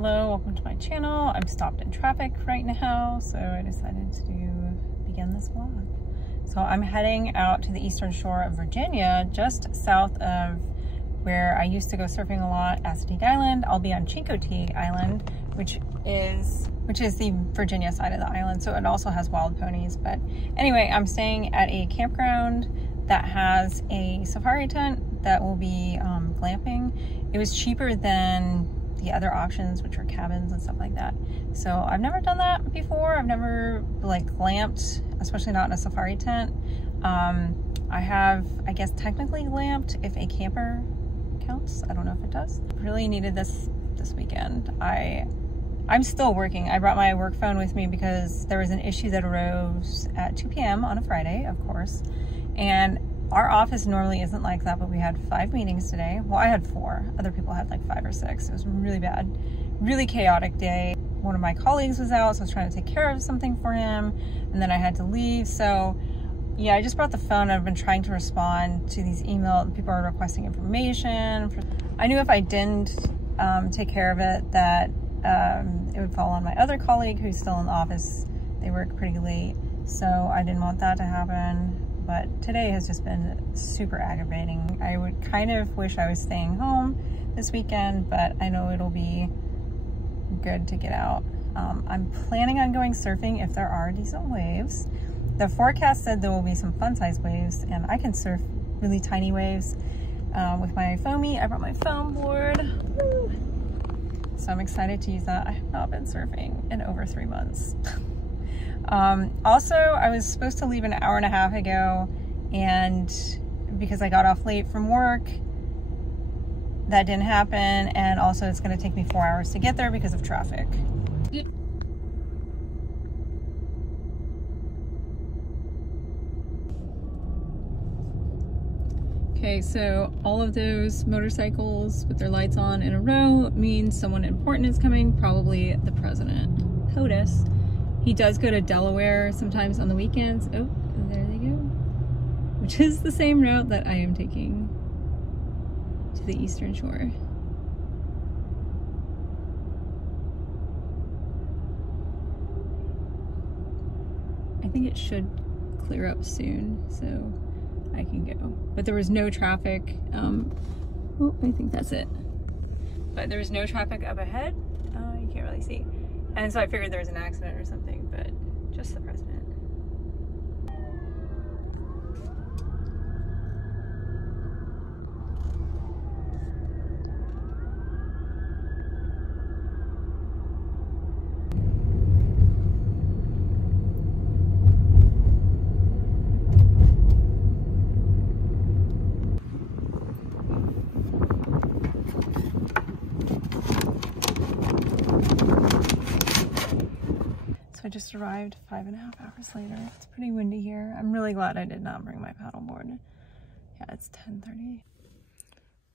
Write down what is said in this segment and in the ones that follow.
Hello, welcome to my channel. I'm stopped in traffic right now, so I decided to begin this vlog. So I'm heading out to the eastern shore of Virginia, just south of where I used to go surfing a lot, Seaside Island. I'll be on Chincoteague Island, which is the Virginia side of the island, so it also has wild ponies. But anyway, I'm staying at a campground that has a safari tent that will be glamping. It was cheaper than the other options, which were cabins and stuff like that. So I've never done that before. I've never like glamped, especially not in a safari tent. I have, I guess, technically glamped if a camper counts. I don't know if it does. Really needed this weekend. I'm still working. I brought my work phone with me because there was an issue that arose at 2 p.m. on a Friday, of course. And our office normally isn't like that, but we had 5 meetings today. Well, I had 4. Other people had like 5 or 6. It was really bad, really chaotic day. One of my colleagues was out, so I was trying to take care of something for him, and then I had to leave. So yeah, I just brought the phone. I've been trying to respond to these emails. People are requesting information. I knew if I didn't take care of it, that it would fall on my other colleague who's still in the office. They work pretty late, so I didn't want that to happen. But today has just been super aggravating. I would kind of wish I was staying home this weekend, but I know it'll be good to get out. I'm planning on going surfing if there are decent waves. The forecast said there will be some fun-sized waves, and I can surf really tiny waves with my foamy. I brought my foam board. Woo. So I'm excited to use that. I have not been surfing in over 3 months. Also, I was supposed to leave an hour and a half ago, and because I got off late from work, that didn't happen, and also it's going to take me 4 hours to get there because of traffic. Okay, so all of those motorcycles with their lights on in a row means someone important is coming, probably the president. POTUS. He does go to Delaware sometimes on the weekends. Oh, there they go. Which is the same route that I am taking to the eastern shore. I think it should clear up soon, so I can go. But there was no traffic. Oh, I think that's it. But there was no traffic up ahead. You can't really see. And so I figured there was an accident or something, but just the president. I just arrived 5.5 hours later. It's pretty windy here. I'm really glad I did not bring my paddleboard. Yeah, it's 10:30.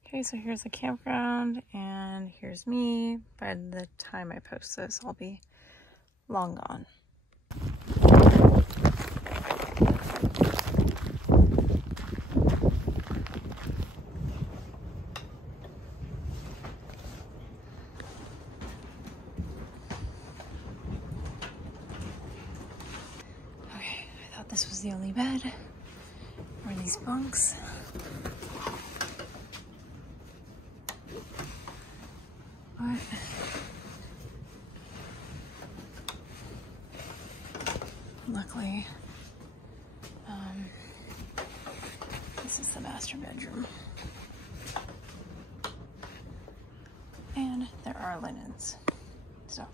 Okay, so here's the campground and here's me. By the time I post this, I'll be long gone. This was the only bed, or these bunks. But luckily, this is the master bedroom. And there are linens, so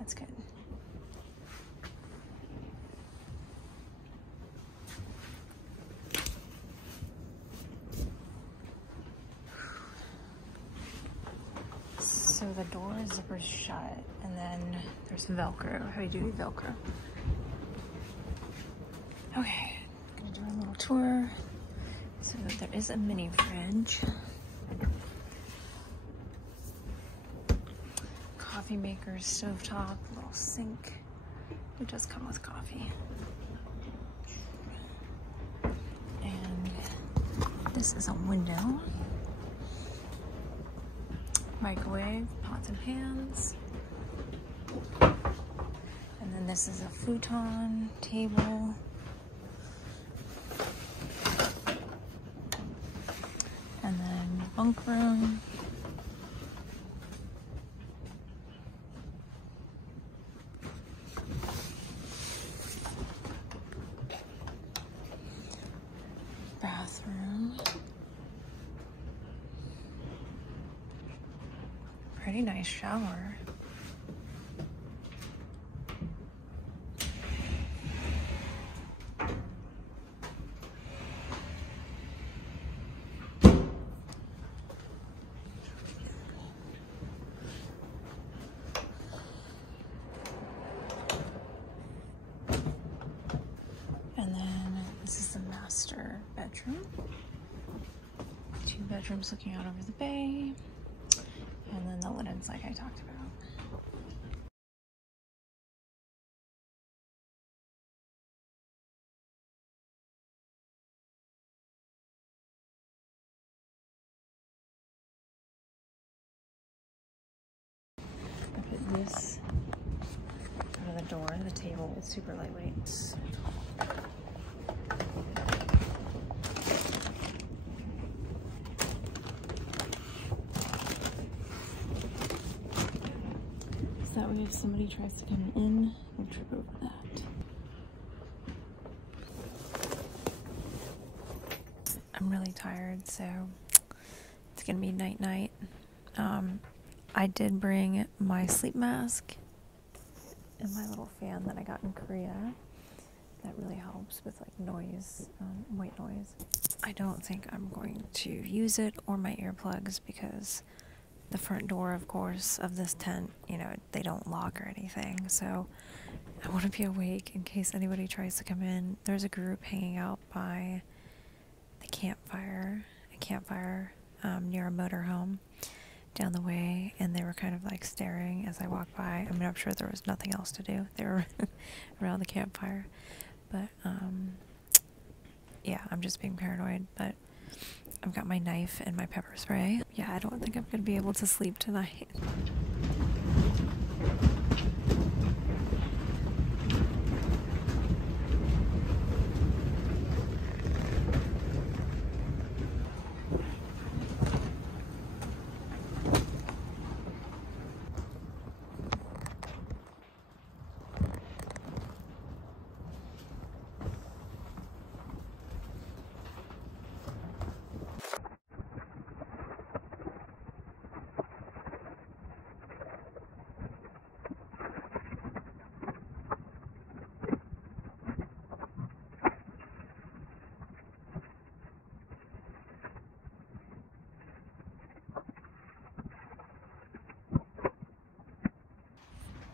that's good. So the door is zipper shut, and then there's Velcro, heavy-duty Velcro. Okay, gonna do a little tour. So there is a mini fridge, coffee maker, stovetop, little sink. It does come with coffee. And this is a window. microwave, pots and pans. And then this is a futon table. And then bunk room. Bathroom. Pretty nice shower. And then this is the master bedroom. 2 bedrooms looking out over the bay. And then the linens like I talked about. I put this out of the door, the table. It's super lightweight. That way if somebody tries to come in, we'll trip over that. I'm really tired, so it's gonna be night-night. I did bring my sleep mask and my little fan that I got in Korea. That really helps with like noise, white noise. I don't think I'm going to use it or my earplugs because the front door, of course, of this tent, you know, they don't lock or anything, so I want to be awake in case anybody tries to come in. There's a group hanging out by the campfire, near a motorhome down the way, and they were kind of like staring as I walked by. I mean, I'm sure there was nothing else to do. They were around the campfire, but yeah, I'm just being paranoid, but I've got my knife and my pepper spray. Yeah, I don't think I'm gonna be able to sleep tonight.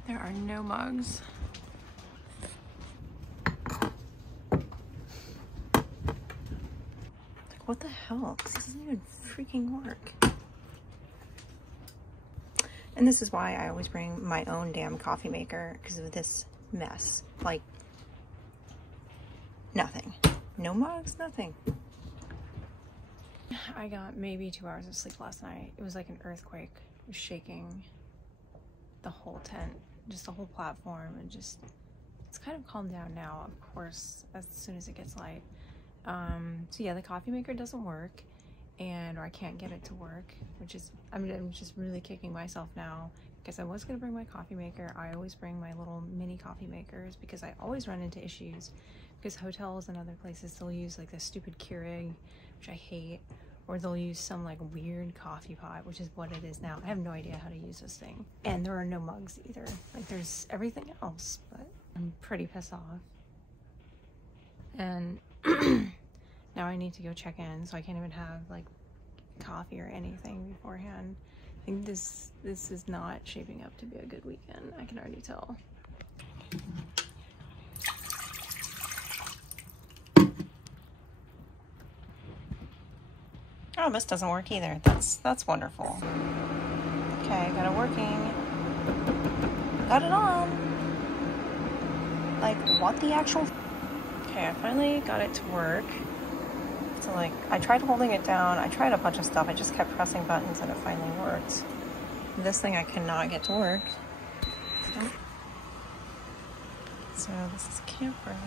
There are no mugs. Like, what the hell? This doesn't even freaking work. And this is why I always bring my own damn coffee maker, because of this mess. Like, nothing. No mugs, nothing. I got maybe 2 hours of sleep last night. It was like an earthquake. It was shaking the whole tent, just the whole platform, and just, it's kind of calmed down now, of course, as soon as it gets light. So yeah, the coffee maker doesn't work, or I can't get it to work, which is, I'm just really kicking myself now, because I was gonna bring my coffee maker. I always bring my little mini coffee makers, because I always run into issues, because hotels and other places, they'll use like this stupid Keurig, which I hate, or they'll use some like weird coffee pot, which is what it is now. I have no idea how to use this thing. And there are no mugs either. Like, there's everything else, but I'm pretty pissed off. And now I need to go check in, so I can't even have like coffee or anything beforehand. I think this is not shaping up to be a good weekend. I can already tell. Oh, this doesn't work either. That's wonderful. Okay, got it working. Got it on. Like, what the actual? Okay, I finally got it to work. So like, I tried holding it down. I tried a bunch of stuff. I just kept pressing buttons and it finally worked. This thing I cannot get to work. So this is campground.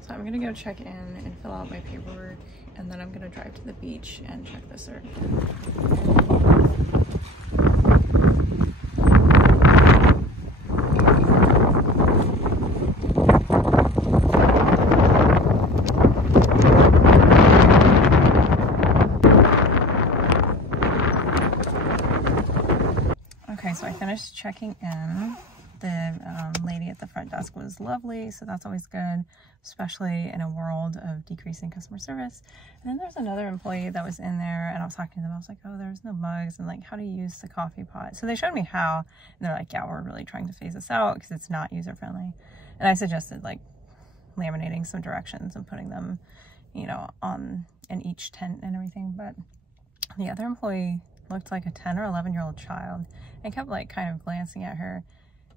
So I'm gonna go check in and fill out my paperwork, and then I'm gonna drive to the beach and check the cert. Okay, so I finished checking in. The lady at the front desk was lovely, so that's always good, especially in a world of decreasing customer service. And then there's another employee that was in there, and I was talking to them. I was like, oh, there's no mugs, and like, how do you use the coffee pot? So they showed me how, and they're like, yeah, we're really trying to phase this out because it's not user friendly. And I suggested like laminating some directions and putting them, you know, on in each tent and everything. But the other employee looked like a 10 or 11-year-old child and kept like kind of glancing at her.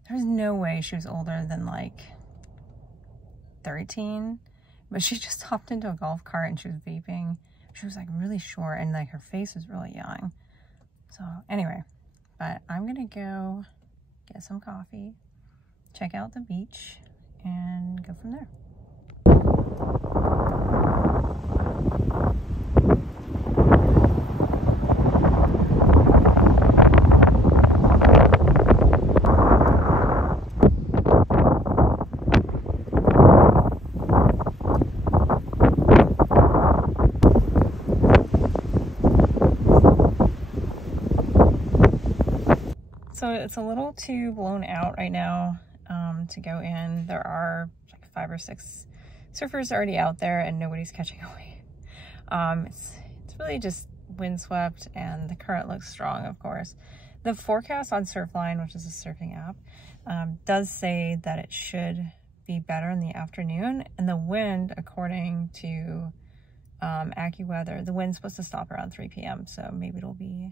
There's no way she was older than like 13, but she just hopped into a golf cart and she was vaping. She was like really short and like her face was really young. So anyway, but I'm gonna go get some coffee, check out the beach, and go from there. So it's a little too blown out right now to go in. There are like 5 or 6 surfers already out there and nobody's catching a wave. It's really just windswept and the current looks strong, of course. The forecast on Surfline, which is a surfing app, does say that it should be better in the afternoon, and the wind, according to AccuWeather, the wind's supposed to stop around 3 p.m. so maybe it'll be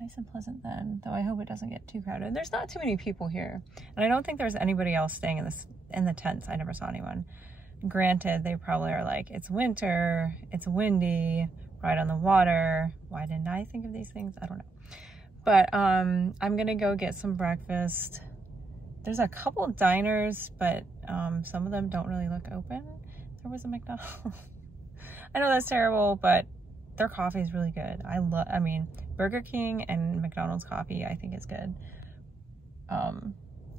nice and pleasant then, though I hope it doesn't get too crowded. There's not too many people here, and I don't think there's anybody else staying in the tents. I never saw anyone. Granted, they probably are like, it's winter, it's windy, right on the water. Why didn't I think of these things? I don't know. But I'm gonna go get some breakfast. There's a couple diners, but some of them don't really look open. There was a McDonald's. I know that's terrible, but their coffee is really good. I mean, Burger King and McDonald's coffee, I think is good. So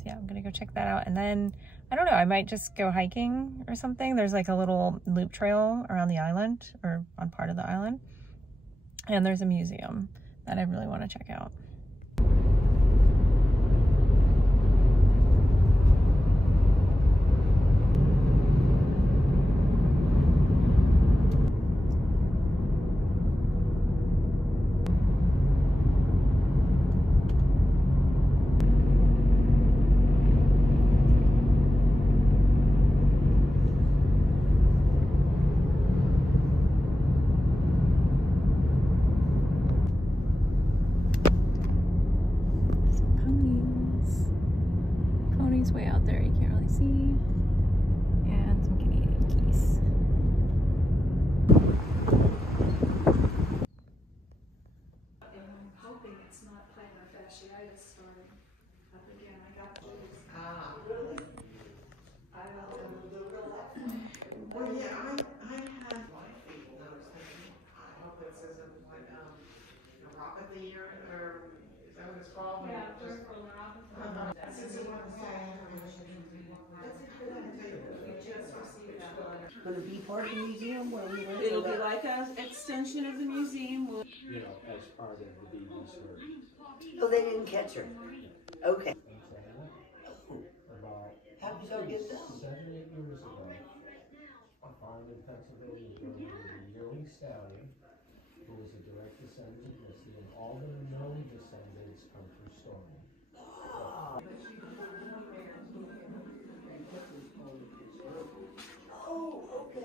yeah, I'm gonna go check that out. And then, I don't know, I might just go hiking or something. There's like a little loop trail around the island, or on part of the island. And there's a museum that I really want to check out. Way out there, you can't really see, and some Canadian geese. I'm hoping it's not plantar fasciitis starting up again. I got those. Really? Well, yeah, I had my feet, and I was thinking, I hope this isn't like neuropathy or is that what it's called? Yeah, peripheral neuropathy. That's a good idea. We just received that letter. Going to be part of the museum where we went? It'll be like an extension of the museum. You know, as part of the research. Oh, they didn't catch her. Okay. About How did y'all get them? 7 or 8 years ago, a farm in Pennsylvania donated a yearling stallion who was a direct descendant of Missy, and all the known descendants come through Stormy. Oh, okay.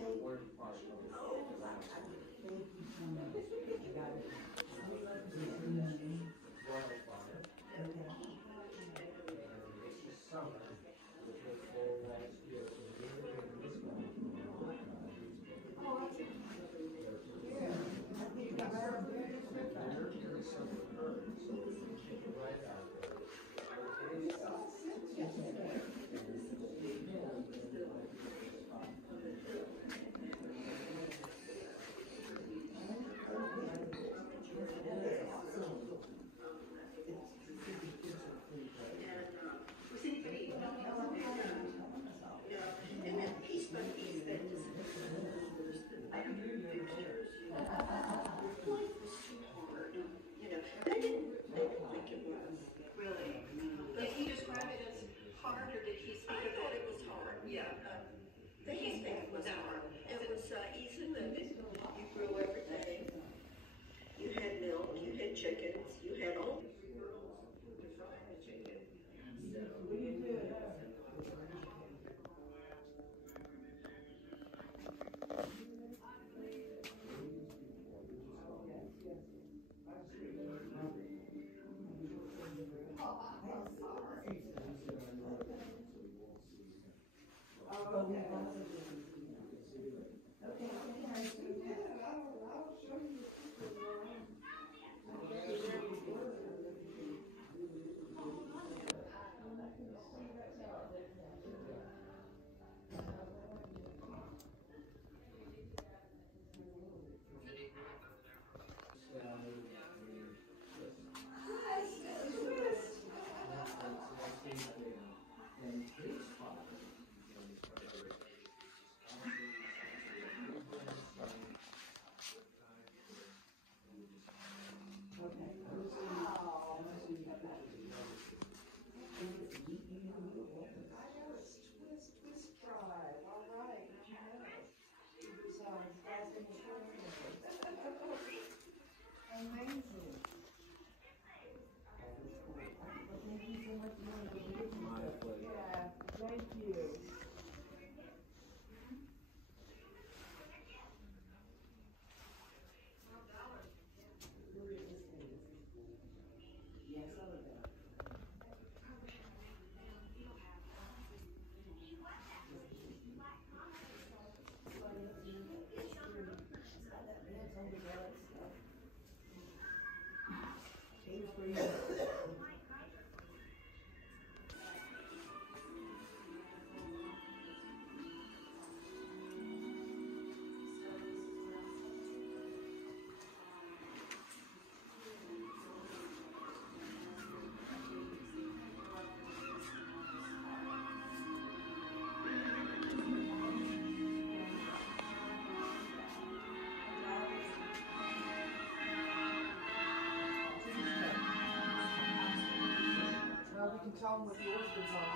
You can tell them what yours was on.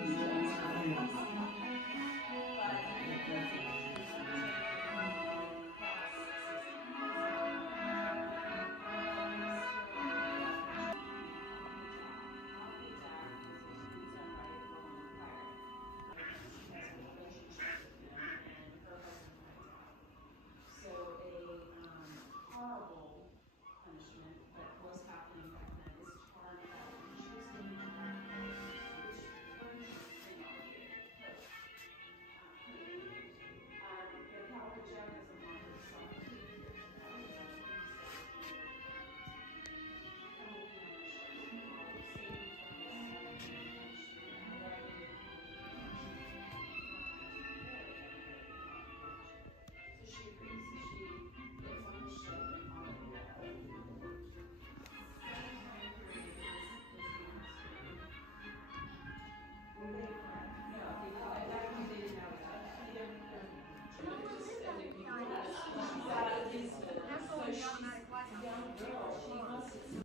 This is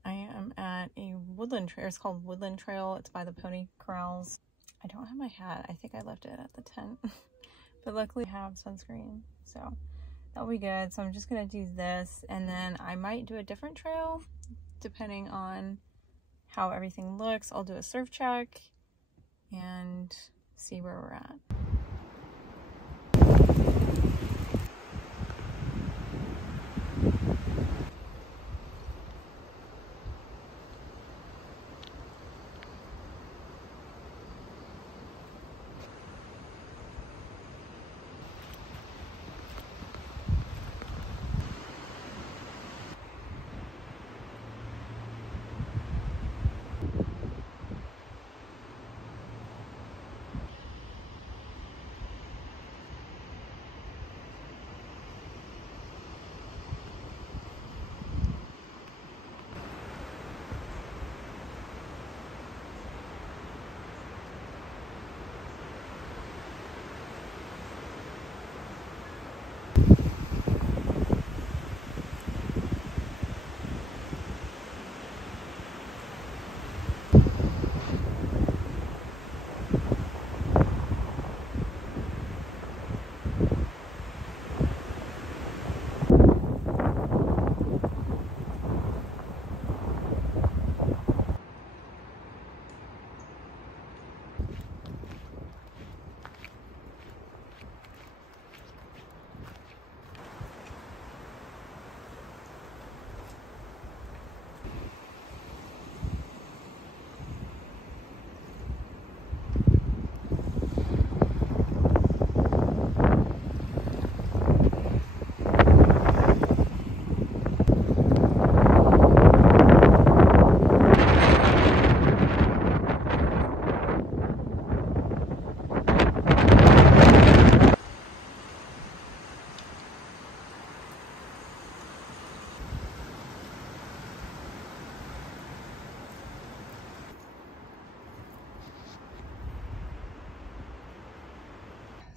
I am at a woodland trail. It's called Woodland Trail. It's by the pony corrals. I don't have my hat. I think I left it at the tent. But luckily I have sunscreen, so that'll be good. So I'm just gonna do this, and then I might do a different trail depending on how everything looks. I'll do a surf check and see where we're at.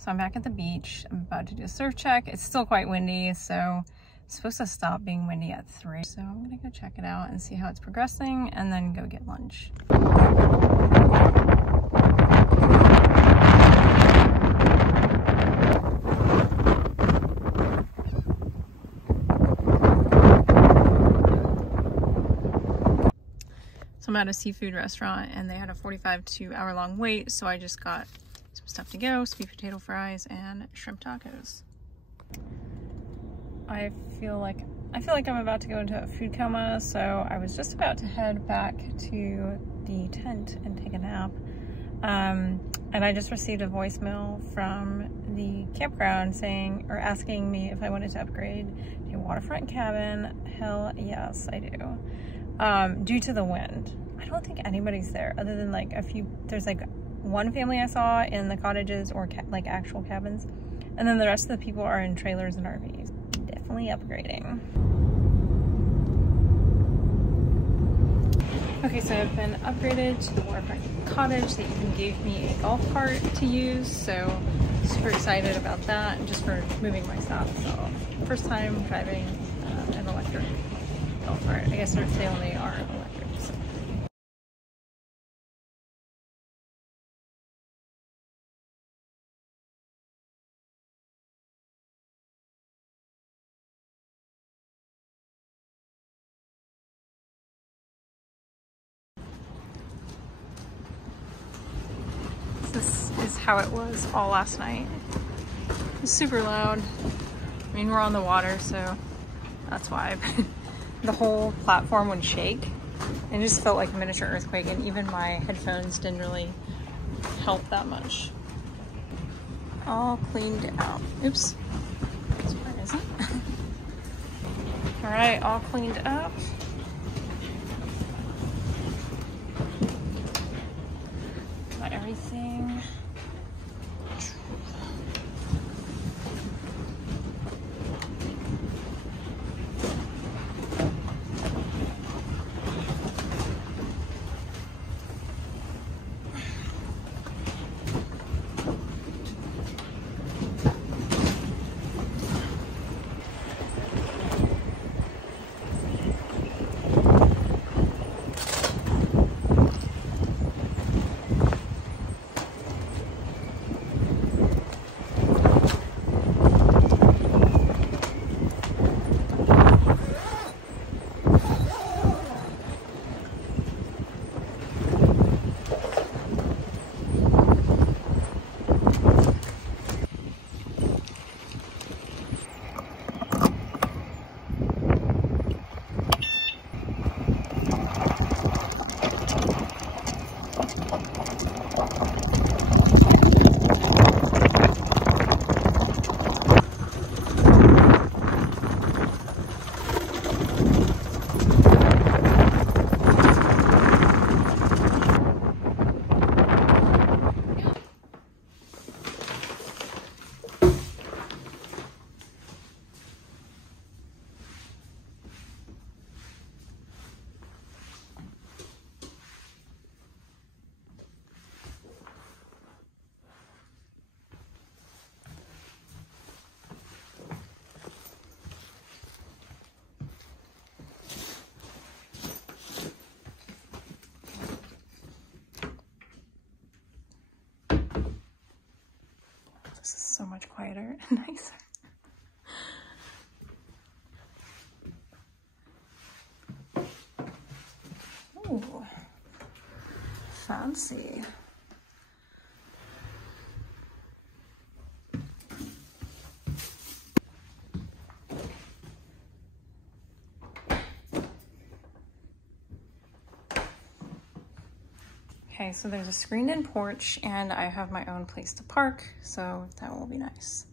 So I'm back at the beach. I'm about to do a surf check. It's still quite windy, so it's supposed to stop being windy at 3. So I'm gonna go check it out and see how it's progressing and then go get lunch. So I'm at a seafood restaurant and they had a 45 to hour long wait. So I just got some stuff to go, sweet potato fries and shrimp tacos. I feel like I'm about to go into a food coma. So I was just about to head back to the tent and take a nap. And I just received a voicemail from the campground saying, or asking me if I wanted to upgrade to a waterfront cabin. Hell yes, I do. Due to the wind. I don't think anybody's there other than like a few, there's like one family I saw in the cottages or like actual cabins. And then the rest of the people are in trailers and RVs. Definitely upgrading. Okay, so I've been upgraded to the waterfront cottage. They even gave me a golf cart to use. So super excited about that and just for moving my stuff. So first time driving an electric golf cart. I guess they only are electric. So. This is how it was all last night. It was super loud. I mean, we're on the water, so that's why. The whole platform would shake and it just felt like a miniature earthquake, and even my headphones didn't really help that much. All cleaned out. Oops. Where is it? All right, all cleaned up. Got everything. This is so much quieter and nicer. Ooh, fancy. Okay, so there's a screened-in porch, and I have my own place to park, so that will be nice.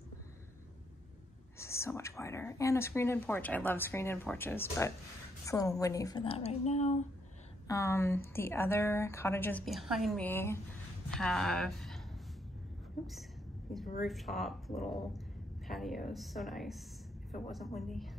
This is so much quieter. And a screened-in porch. I love screened-in porches, but it's a little windy for that right now. The other cottages behind me have, oops, these rooftop little patios. So nice if it wasn't windy.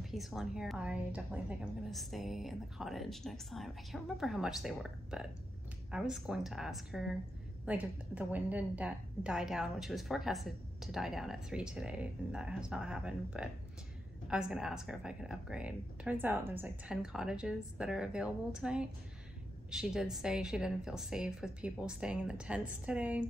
and peaceful in here. I definitely think I'm gonna stay in the cottage next time. I can't remember how much they were, but I was going to ask her, like, if the wind didn't die down, which was forecasted to die down at 3 today, and that has not happened, but I was gonna ask her if I could upgrade. Turns out there's like 10 cottages that are available tonight. She did say she didn't feel safe with people staying in the tents today.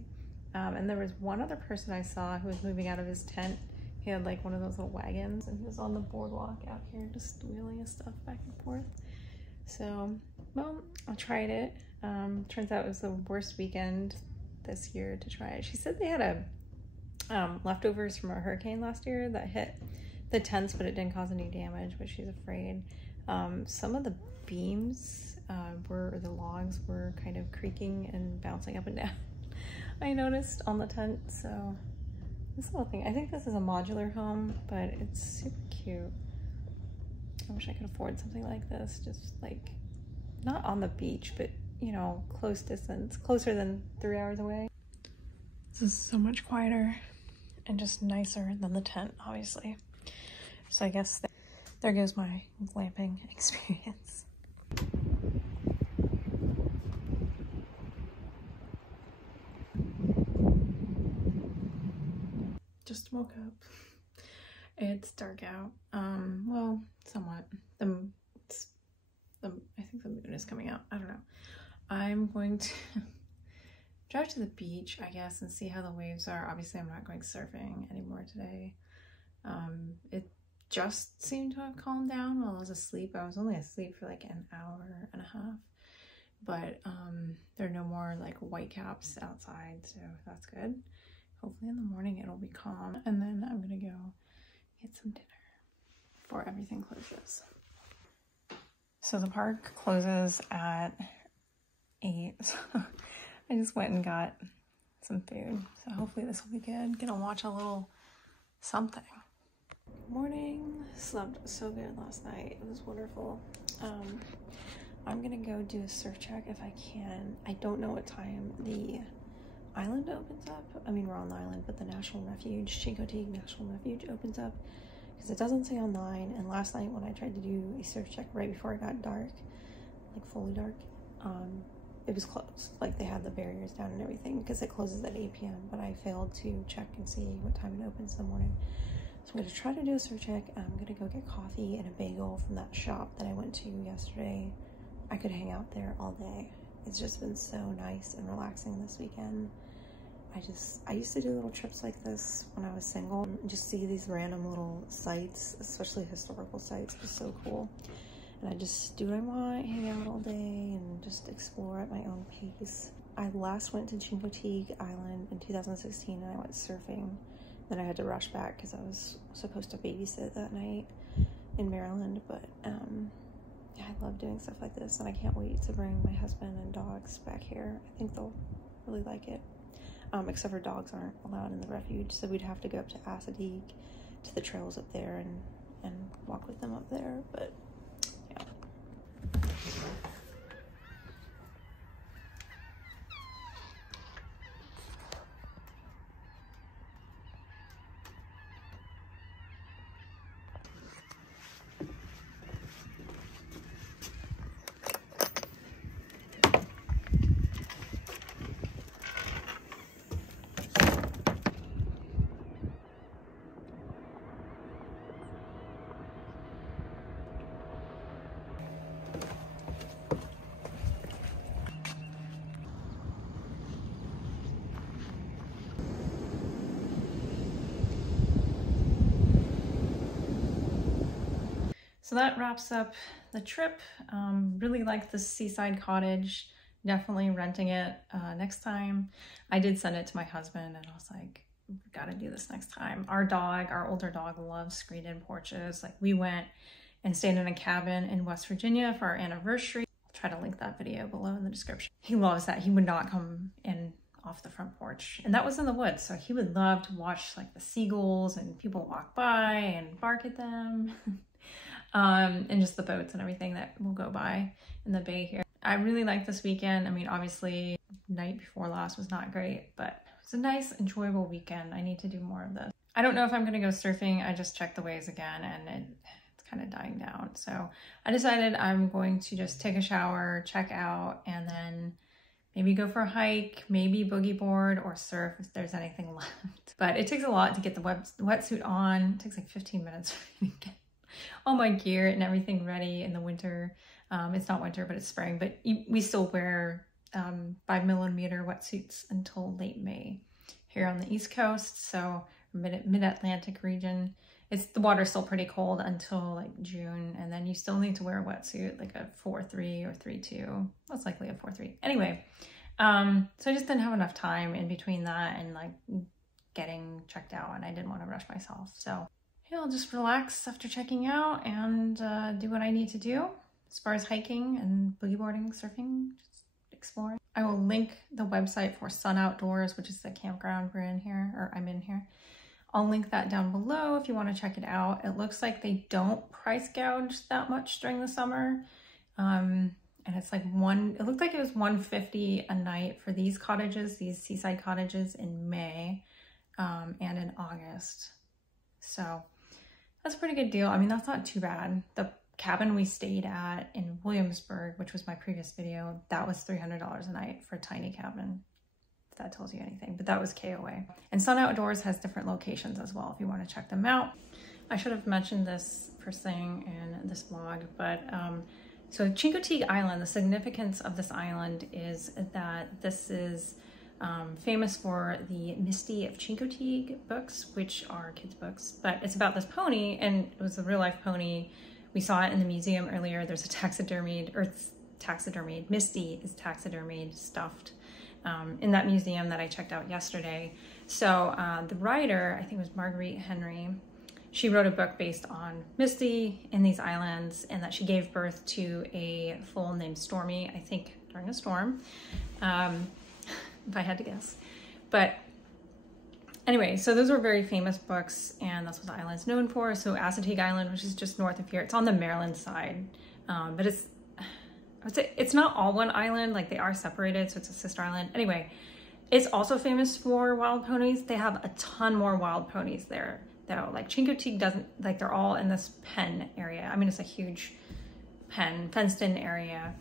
And there was one other person I saw who was moving out of his tent. He had like one of those little wagons and he was on the boardwalk out here just wheeling his stuff back and forth. So, well, I tried it. Turns out it was the worst weekend this year to try it. She said they had a leftovers from a hurricane last year that hit the tents, but it didn't cause any damage, but she's afraid. Some of the beams the logs were kind of creaking and bouncing up and down. I noticed on the tent, so this little thing, I think this is a modular home, but it's super cute. I wish I could afford something like this, just like, not on the beach, but you know, close distance, closer than 3 hours away. This is so much quieter and just nicer than the tent, obviously. So I guess there goes my glamping experience. Just woke up. It's dark out. Well, somewhat. I think the moon is coming out. I don't know. I'm going to drive to the beach, I guess, and see how the waves are. Obviously, I'm not going surfing anymore today. It just seemed to have calmed down while I was asleep. I was only asleep for like an hour and a half, but there are no more like whitecaps outside, so that's good. Hopefully in the morning it'll be calm, and then I'm gonna go get some dinner before everything closes. So the park closes at 8. I just went and got some food, so hopefully this will be good. Gonna watch a little something. Morning. Slept so good last night. It was wonderful. I'm gonna go do a surf check if I can. I don't know what time the island opens up. I mean, we're on the island, but the National Refuge, Chincoteague National Refuge opens up, because it doesn't say online. And last night when I tried to do a surf check right before it got dark, like fully dark, it was closed. Like they had the barriers down and everything, because it closes at 8 p.m. But I failed to check and see what time it opens in the morning. So I'm gonna try to do a surf check. I'm gonna go get coffee and a bagel from that shop that I went to yesterday. I could hang out there all day. It's just been so nice and relaxing this weekend. I used to do little trips like this when I was single and just see these random little sites, especially historical sites. It's so cool. And I just do what I want, hang out all day and just explore at my own pace. I last went to Chincoteague Island in 2016 and I went surfing. Then I had to rush back because I was supposed to babysit that night in Maryland. But yeah, I love doing stuff like this and I can't wait to bring my husband and dogs back here. I think they'll really like it. Except for dogs aren't allowed in the refuge, so we'd have to go up to Seaside, to the trails up there and walk with them up there, but yeah. So that wraps up the trip. Really like the Seaside Cottage. Definitely renting it next time. I did send it to my husband and I was like, gotta do this next time. Our older dog loves screened-in porches. Like we went and stayed in a cabin in West Virginia for our anniversary. I'll try to link that video below in the description. He loves that. He would not come in off the front porch, and that was in the woods, so he would love to watch like the seagulls and people walk by and bark at them. And just the boats and everything that will go by in the bay here. I really liked this weekend. I mean, obviously night before last was not great, but it's a nice, enjoyable weekend. I need to do more of this. I don't know if I'm gonna go surfing. I just checked the waves again and it's kind of dying down. So I decided I'm going to just take a shower, check out, and then maybe go for a hike, maybe boogie board or surf if there's anything left. But it takes a lot to get the wetsuit on. It takes like 15 minutes for me to get all my gear and everything ready in the winter. It's not winter, but it's spring. But we still wear 5mm wetsuits until late May here on the East Coast. So mid-Atlantic region. The water's still pretty cold until like June, and then you still need to wear a wetsuit, like a 4.3 or 3.2, most likely a 4.3. Anyway, so I just didn't have enough time in between that and like getting checked out, and I didn't want to rush myself. So yeah, I'll just relax after checking out and do what I need to do as far as hiking and boogie boarding, surfing, just exploring. I will link the website for Sun Outdoors, which is the campground we're in here, or I'm in here. I'll link that down below if you want to check it out. It looks like they don't price gouge that much during the summer. And it's like it looked like it was $150 a night for these cottages, these seaside cottages in May and in August. So that's a pretty good deal. I mean, that's not too bad. The cabin we stayed at in Williamsburg, which was my previous video, that was $300 a night for a tiny cabin. That tells you anything, but that was KOA. And Sun Outdoors has different locations as well if you want to check them out. I should have mentioned this first thing in this vlog, but so Chincoteague Island, the significance of this island is that this is famous for the Misty of Chincoteague books, which are kids' books, but it's about this pony, and it was a real life pony. We saw it in the museum earlier. There's a taxidermied, or it's taxidermied, Misty is taxidermied, stuffed in that museum that I checked out yesterday. So the writer, I think it was Marguerite Henry, she wrote a book based on Misty in these islands, and that she gave birth to a foal named Stormy, I think during a storm, if I had to guess. But anyway, so those were very famous books, and that's what the island's known for. So Chincoteague Island, which is just north of here, it's on the Maryland side, but it's not all one island, like they are separated, so it's a sister island. Anyway, it's also famous for wild ponies. They have a ton more wild ponies there, though. Like Chincoteague doesn't, like they're all in this pen area. I mean, it's a huge pen, fenced in area.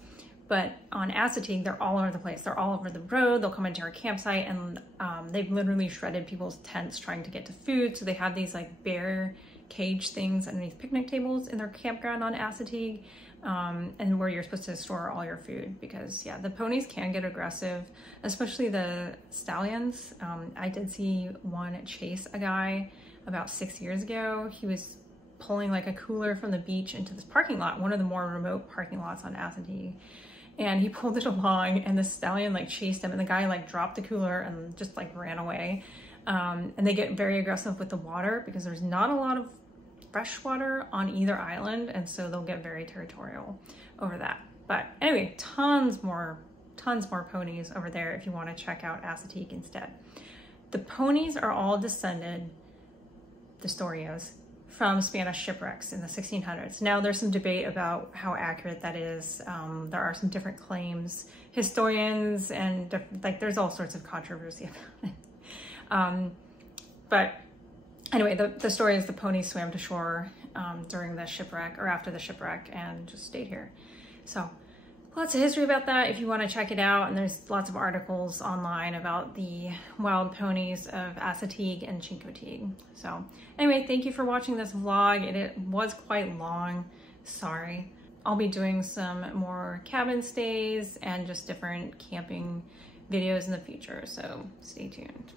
But on Chincoteague, they're all over the place. They're all over the road. They'll come into our campsite, and they've literally shredded people's tents trying to get to food. So they have these like bear cage things underneath picnic tables in their campground on Chincoteague. And where you're supposed to store all your food, because yeah, the ponies can get aggressive, especially the stallions. I did see one chase a guy about 6 years ago. He was pulling like a cooler from the beach into this parking lot, one of the more remote parking lots on Chincoteague, and he pulled it along, and the stallion like chased him, and the guy like dropped the cooler and just like ran away. And they get very aggressive with the water because there's not a lot of fresh water on either island, and so they'll get very territorial over that. But anyway, tons more ponies over there if you want to check out Chincoteague instead. The ponies are all descended, the story is, from Spanish shipwrecks in the 1600s. Now there's some debate about how accurate that is. There are some different claims, historians, and like there's all sorts of controversy about it. But anyway, the story is the ponies swam to shore during the shipwreck, or after the shipwreck, and just stayed here. So lots of history about that if you want to check it out, and there's lots of articles online about the wild ponies of Chincoteague and Chincoteague. So anyway, thank you for watching this vlog. It was quite long, sorry. I'll be doing some more cabin stays and just different camping videos in the future, so stay tuned.